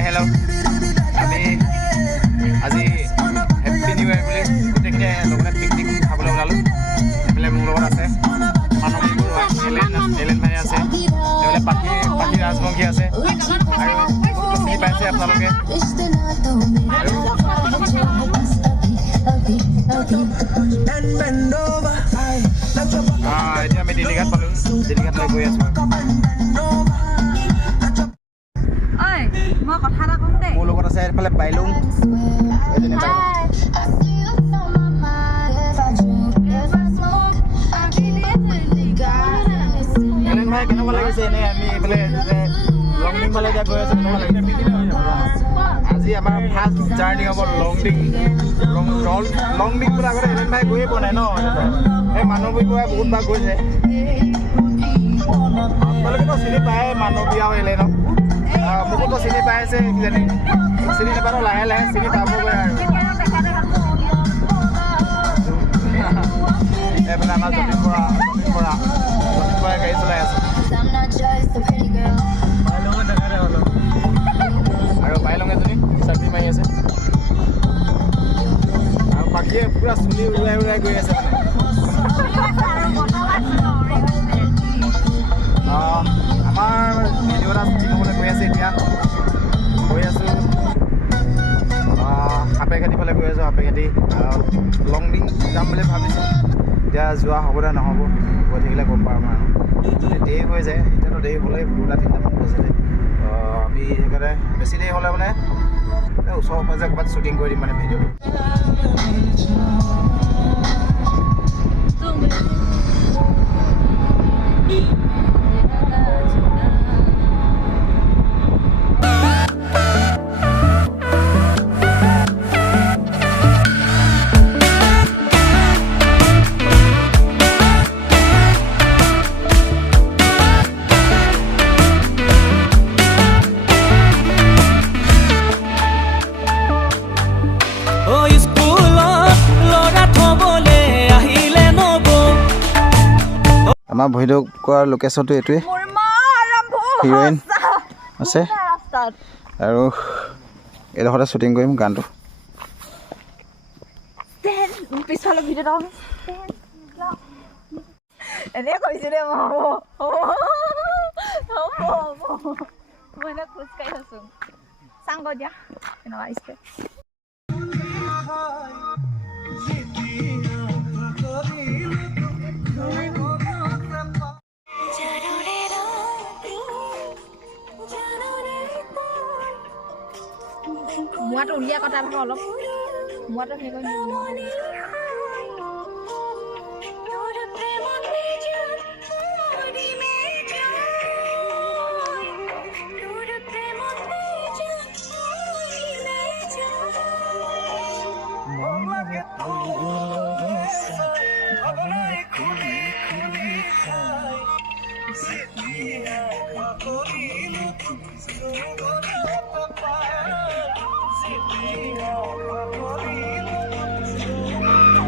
Hi hello' আমি আজি happy new year বুলি গোটেইখিনিয়ে লগতে পিকনিক খাবলৈ ওলালোঁ। এইফালে মোৰ লগত আছে মানৱী বৰুৱা, এলেন ভাই আছে, এইফালে পাখি ৰাজবংশী আছে আৰু চিনি পাইছে আপোনালোকে। এতিয়া আমি দিল্লীঘাট পালোঁ, দিল্লীঘাটলৈ গৈ আছোঁ। মোৰ লগত আছে এইফালে বাইলুং, ভাই কেনেকুৱা লাগিছে এনেই আমি এইফালে লংডিং ফালে এতিয়া গৈ আছোঁ, কেনেকুৱা লাগিছে? আজি আমাৰ ফাৰ্ষ্ট জাৰ্ণি হ'ব লংডিং বোলে আগতে এলেন ভাই গৈয়ে পোৱা নাই ন, এই মানৱী বৰুৱাই বহুতবাৰ গৈছে। আপোনালোকেতো চিনি পায় মানৱী আৰু এলেনক, মোকোতো চিনি পাই আছে কিজানি, চিনি নাপায় লাহে লাহে চিনি পাবগৈ আৰু। এইফালে আমাৰ যতীন বৰাই গাড়ী চলাই আছে আৰু বাইলং এজনী চাবি মাৰি আছে আৰু বাকীয়ে পুৰা চুলি উৰাই গৈ আছে। আমাৰ ভিডিঅ' এটা শ্বুটিং হ'বলৈ গৈ আছে, এতিয়া গৈ আছোঁ সাপেঘাটি ফালে গৈ আছোঁ। সাপেঘাটি লংডিং যাম বুলি ভাবিছোঁ, এতিয়া যোৱা হ'ব নে নহ'ব গৈ থাকিলে গম পাম আৰু। যদি দেৰি হৈ যায়, এতিয়াতো দেৰি হ'লেই 2-3টামান বজিলে, আমি সেইকাৰণে বেছি দেৰি হ'লে মানে ওচৰৰ পাজে ক'ৰবাত শ্বুটিং কৰি দিম মানে ভিডিঅ'টো। আমাৰ ভিডিঅ' কৰাৰ লোকেশ্যনটো এইটোৱে, হিৰইন আছে আৰু এইডোখৰতে শ্বুটিং কৰিম গানটো। এনে কৈছো দে মই খোজকাঢ়ি আছো চাংগ দিয়া কেনেকুৱা আহিছে। মোৱাটো উলিয়া কটা ভাগ অলপ মোৱাটো সেই কৰি